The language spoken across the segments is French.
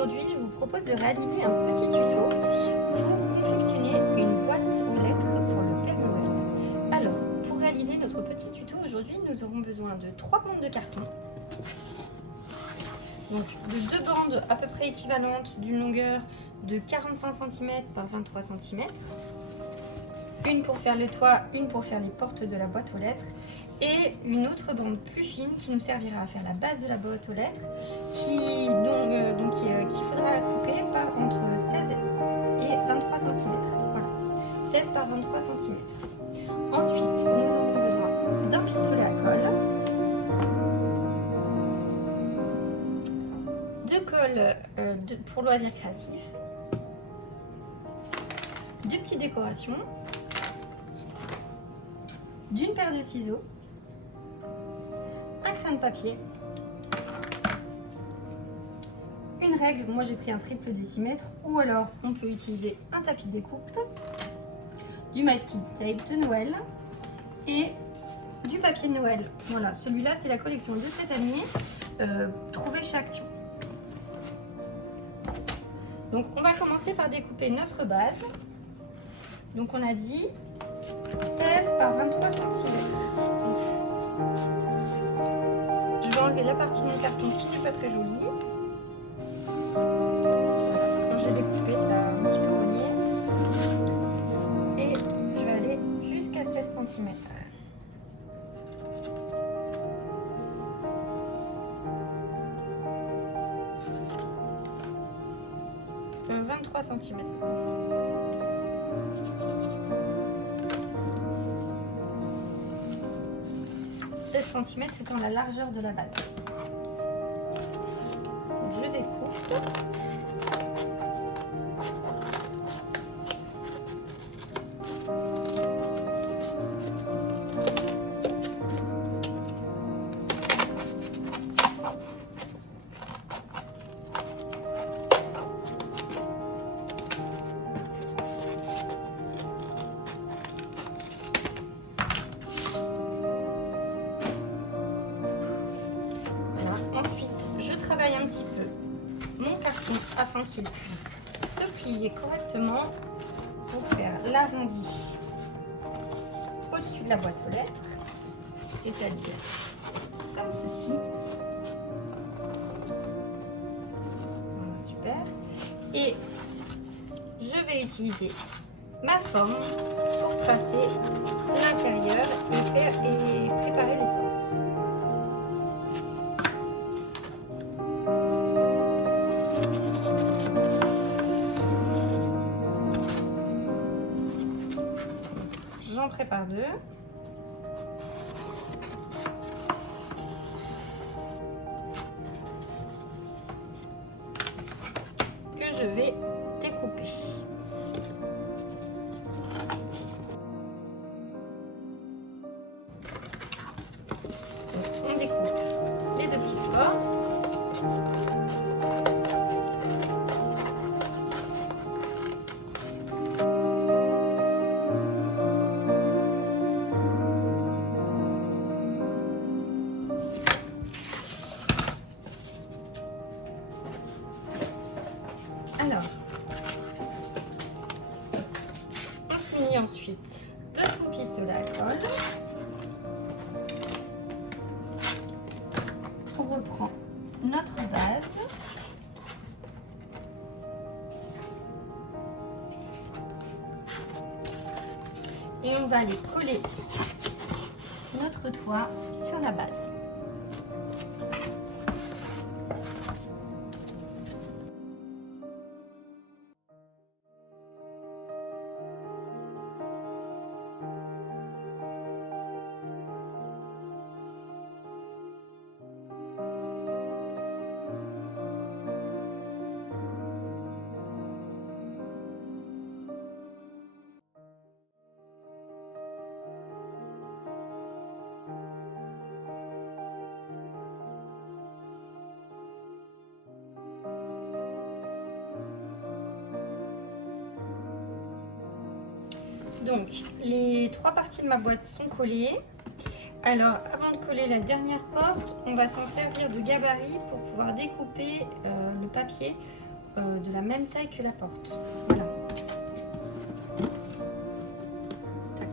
aujourd'hui, je vous propose de réaliser un petit tuto pour confectionner une boîte aux lettres pour le Père Noël. Alors, pour réaliser notre petit tuto aujourd'hui, nous aurons besoin de 3 bandes de carton, donc de 2 bandes à peu près équivalentes d'une longueur de 45 cm par 23 cm, une pour faire le toit, une pour faire les portes de la boîte aux lettres, et une autre bande plus fine qui nous servira à faire la base de la boîte aux lettres, qu'il faudra couper par entre 16 et 23 cm. Voilà, 16 par 23 cm. Ensuite, nous aurons besoin d'un pistolet à colle, de colle pour loisirs créatifs, de petites décorations, d'une paire de ciseaux, un crayon de papier, une règle, moi j'ai pris un triple décimètre, ou alors on peut utiliser un tapis de découpe, du masking tape de Noël et du papier de Noël. Voilà, celui-là c'est la collection de cette année, trouvée chez Action. Donc on va commencer par découper notre base. Donc on a dit 16 par 23 cm. Je vais enlever la partie de mon carton qui n'est pas très jolie. Quand j'ai découpé, ça a un petit peu rogné. Et je vais aller jusqu'à 16 cm. Euh, 23 cm. cm étant la largeur de la base. Donc je découpe. Un petit peu mon carton afin qu'il puisse se plier correctement pour faire l'arrondi au-dessus de la boîte aux lettres, c'est-à-dire comme ceci. Voilà, super. Et je vais utiliser ma forme pour tracer l'intérieur et préparer les portes. J'en prépare 2. Que je vais découper. Donc, on découpe les 2 petites portes. Alors, on finit ensuite de son pistolet à colle. On reprend notre base. Et on va aller coller notre toit sur la base. Donc, les 3 parties de ma boîte sont collées. Alors, avant de coller la dernière porte, on va s'en servir de gabarit pour pouvoir découper le papier de la même taille que la porte. Voilà. Tac.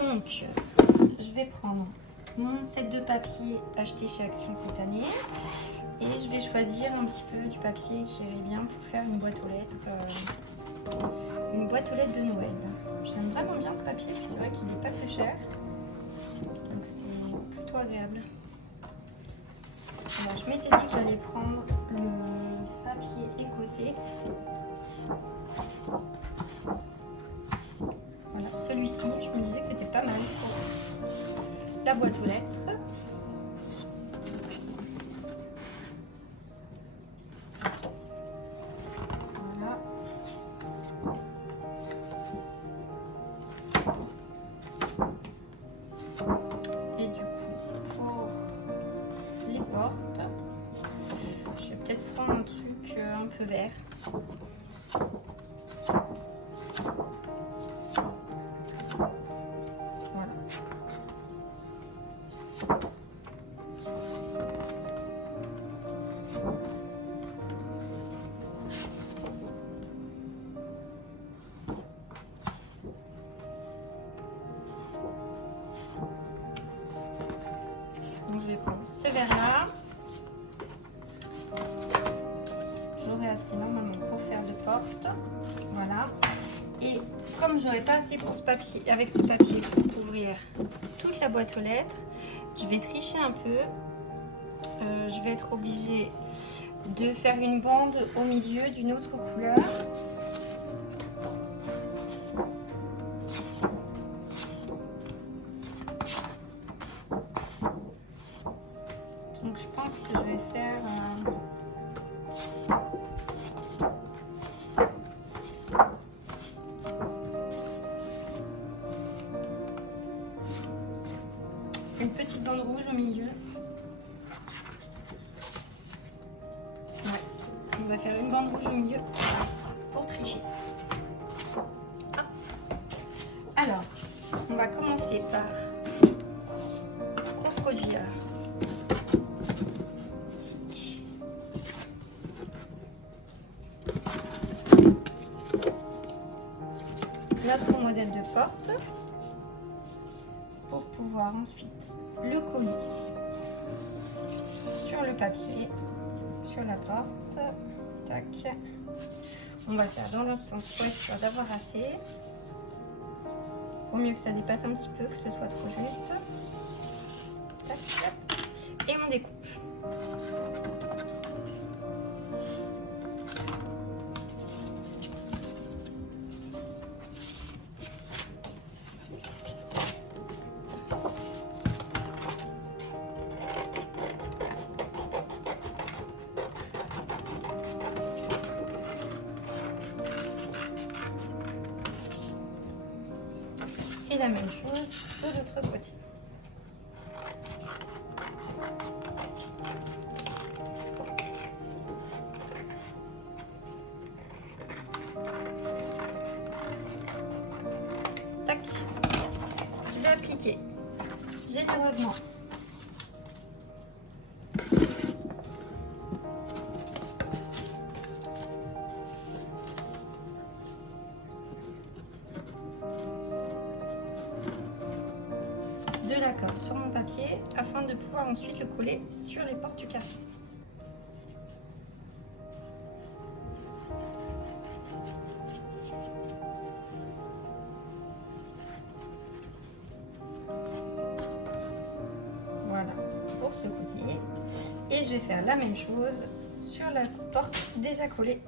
Donc, je vais prendre mon set de papier acheté chez Action cette année et je vais choisir un petit peu du papier qui irait bien pour faire une boîte aux lettres de Noël. J'aime vraiment bien ce papier, puis c'est vrai qu'il n'est pas très cher, donc c'est plutôt agréable. Alors, je m'étais dit que j'allais prendre le papier écossais. Voilà, celui-ci, je me disais que c'était pas mal pour la boîte aux lettres. Voilà. Et du coup, pour les portes, je vais peut-être prendre un truc un peu vert. Voilà. Donc je vais prendre ce vert-là. J'aurai assez normalement pour faire deux portes. Voilà. Et comme j'aurai pas assez pour ce papier, avec ce papier pour couvrir toute la boîte aux lettres, je vais tricher un peu. Je vais être obligée de faire une bande au milieu d'une autre couleur. Donc je pense que je vais faire une petite bande rouge au milieu. Ouais, on va faire une bande rouge au milieu pour tricher. Hop. Alors, on va commencer par reproduire notre modèle de porte pour pouvoir ensuite le coller sur le papier, sur la porte. Tac. On va faire dans l'autre sens pour être sûr d'avoir assez. Vaut mieux que ça dépasse un petit peu, que ce soit trop juste. Tac. Et on découpe. Et la même chose de l'autre côté. Tac. Je vais appliquer généreusement de la colle sur mon papier afin de pouvoir ensuite le coller sur les portes du carton. Voilà pour ce côté. Et je vais faire la même chose sur la porte déjà collée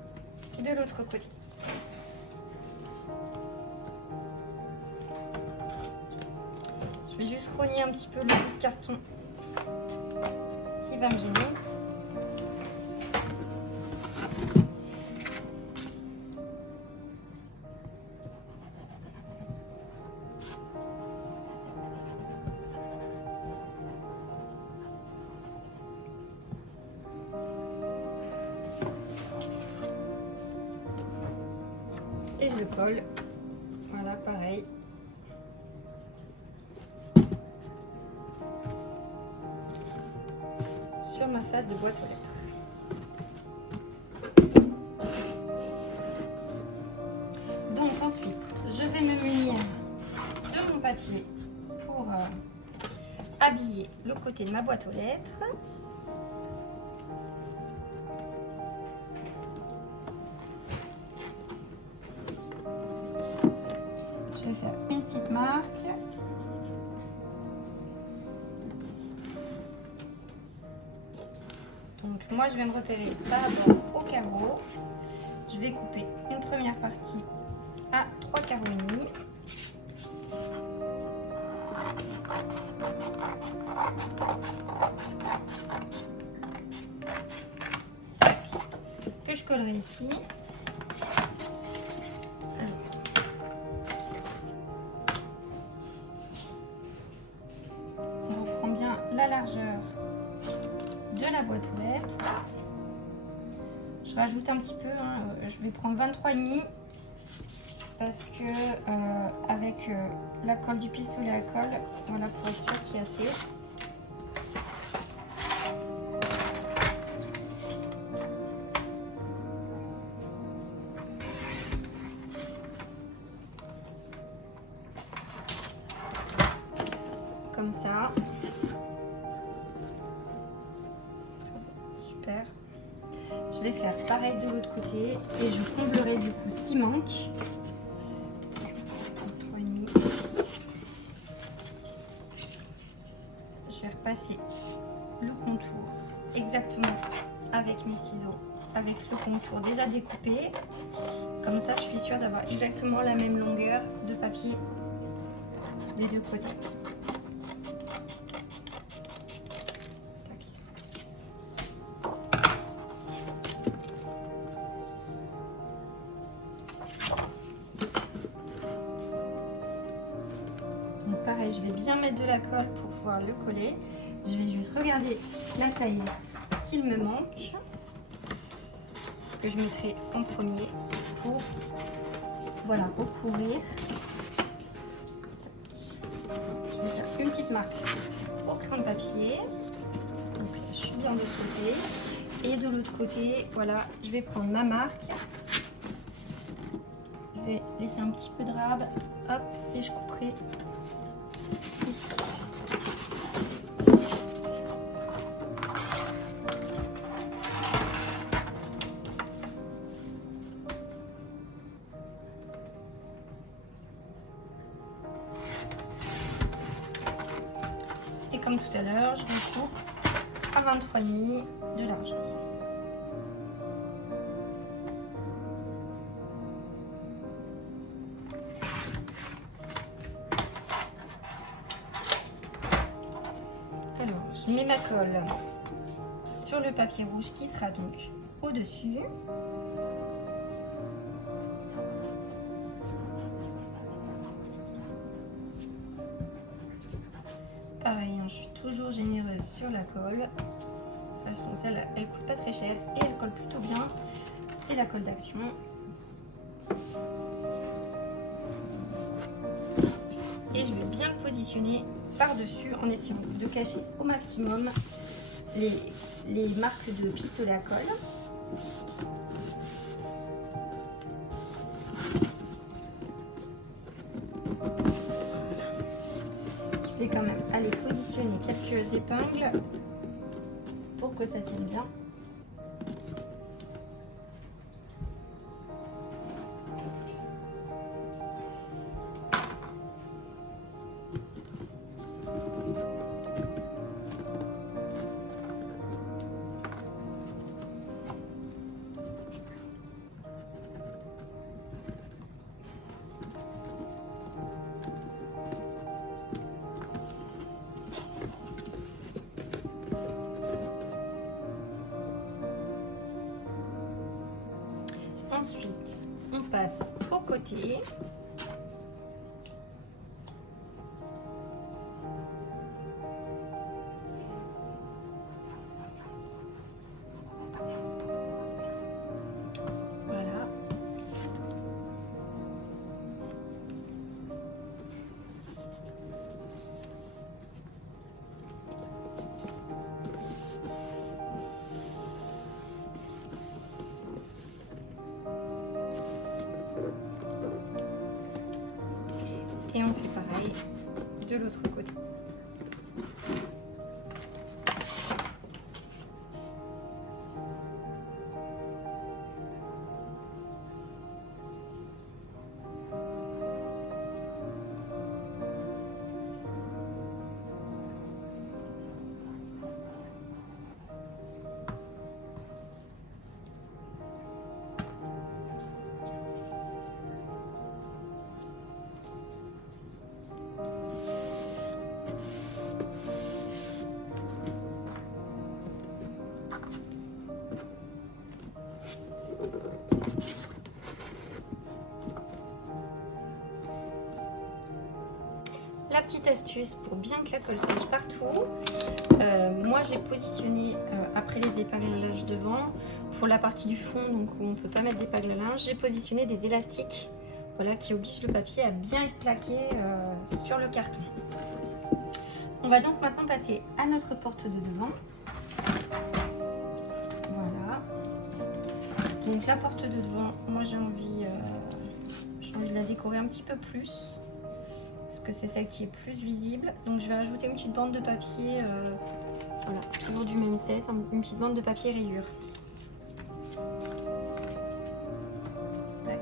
de l'autre côté. Je vais juste rogner un petit peu le bout de carton qui va me gêner. Et je le colle. Voilà, pareil. Sur ma face de boîte aux lettres. papier pour habiller le côté de ma boîte aux lettres. Je vais faire une petite marque. Donc moi je vais me repérer par rapport au carreau. Je vais couper une première partie à 3 carreaux et demi. Que je collerai ici. On reprend bien la largeur de la boîte aux lettres. Je rajoute un petit peu, hein, je vais prendre 23,5 parce que avec la colle du pistolet à colle, voilà, pour être sûr qu'il y a assez. Comme ça. Super. Je vais faire pareil de l'autre côté et je comblerai du coup ce qui manque. 3,5. Je vais repasser le contour exactement avec mes ciseaux, avec le contour déjà découpé. Comme ça, je suis sûre d'avoir exactement la même longueur de papier des deux côtés. Pareil, je vais bien mettre de la colle pour pouvoir le coller. Je vais juste regarder la taille qu'il me manque, que je mettrai en premier pour, voilà, recouvrir. Je vais faire une petite marque au crayon de papier. Donc, je suis bien de ce côté. Et de l'autre côté, voilà, je vais prendre ma marque. Je vais laisser un petit peu de rab, hop, et je couperai ici. Et comme tout à l'heure, je recoupe à 23,5 de largeur. Alors, je mets ma colle sur le papier rouge qui sera donc au-dessus. Pareil, hein, je suis toujours généreuse sur la colle. De toute façon, celle, elle coûte pas très cher et elle colle plutôt bien. C'est la colle d'Action. Et je vais bien le positionner par-dessus en essayant de cacher au maximum les marques de pistolet à colle. Je vais quand même aller positionner quelques épingles pour que ça tienne bien. Ensuite, on passe au côté. Voilà. Et on fait pareil de l'autre côté. La petite astuce pour bien que la colle sèche partout, moi j'ai positionné après les épingles à linge devant, pour la partie du fond donc où on ne peut pas mettre d'épingles à linge, j'ai positionné des élastiques, voilà, qui obligent le papier à bien être plaqué sur le carton. On va donc maintenant passer à notre porte de devant. Voilà. Donc la porte de devant, moi j'ai envie de la décorer un petit peu plus. Parce que c'est celle qui est plus visible. Donc je vais rajouter une petite bande de papier, voilà, toujours du même set, une petite bande de papier rayure. Tac.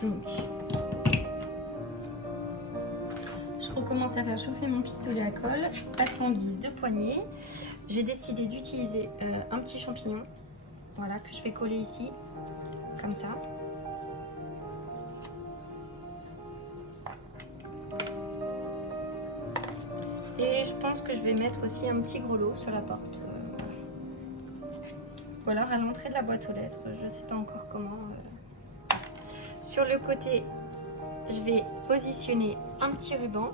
Donc, je recommence à faire chauffer mon pistolet à colle parce qu'en guise de poignée, j'ai décidé d'utiliser un petit champignon, voilà, que je vais coller ici, comme ça. Et je pense que je vais mettre aussi un petit grelot sur la porte. Ou alors à l'entrée de la boîte aux lettres, je ne sais pas encore comment. Sur le côté, je vais positionner un petit ruban.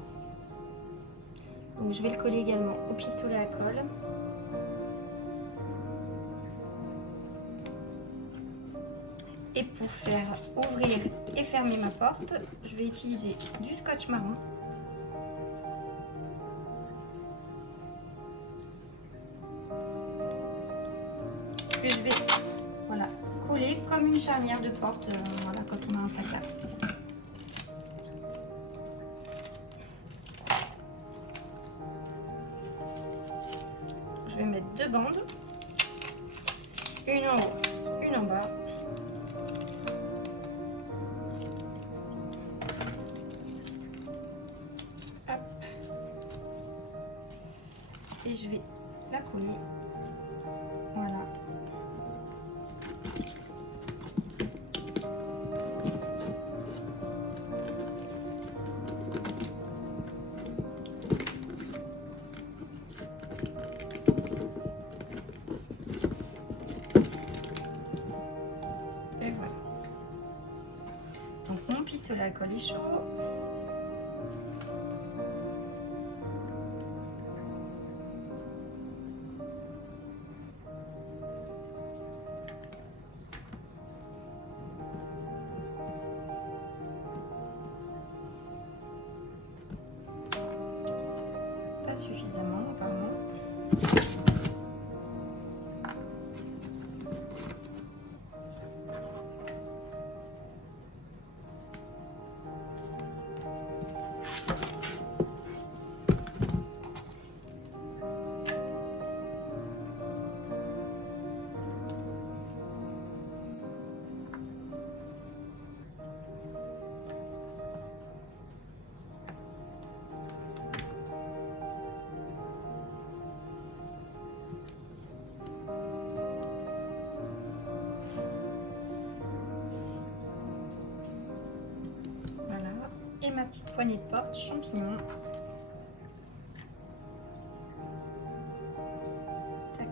Donc je vais le coller également au pistolet à colle. Et pour faire ouvrir et fermer ma porte, je vais utiliser du scotch marron. Que je vais, voilà, coller comme une charnière de porte, voilà, quand on a un placard. Je vais mettre deux bandes, une en haut, une en bas. Hop. Et je vais la coller. Voilà. Et voilà. Donc mon pistolet à colle est chaud. Pas suffisamment apparemment. Et ma petite poignée de porte champignon. Tac.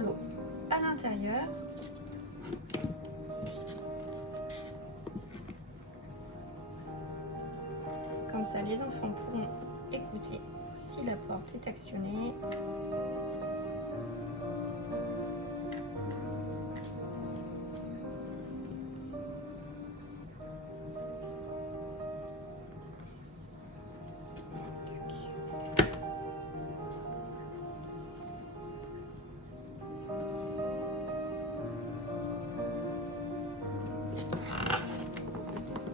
l'eau à l'intérieur. Comme ça, les enfants pourront écouter si la porte est actionnée.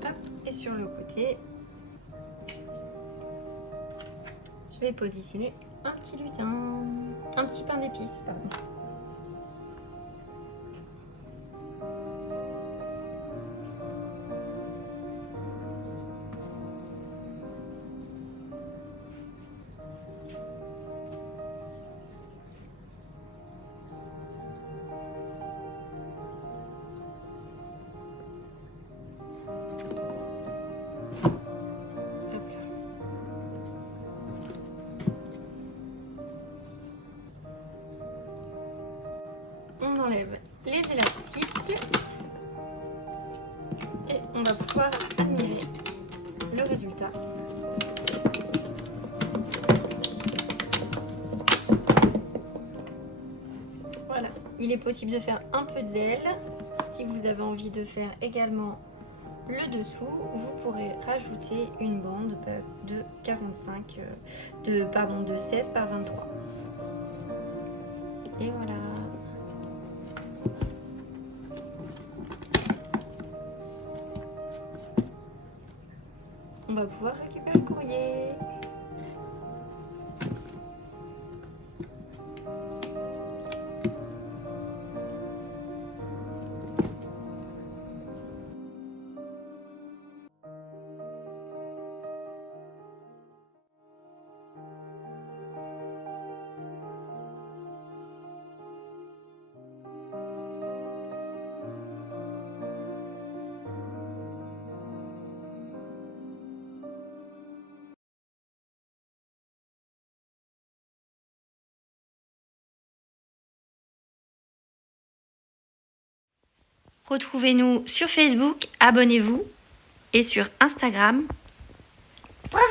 Hop, et sur le côté, je vais positionner un petit lutin, un petit pain d'épices, pardon. On enlève les élastiques et on va pouvoir admirer le résultat. Voilà, il est possible de faire un peu de zèle. Si vous avez envie de faire également le dessous, vous pourrez rajouter une bande de 16 par 23. Et voilà. On va pouvoir récupérer le courrier. Retrouvez-nous sur Facebook, abonnez-vous, et sur Instagram. Profession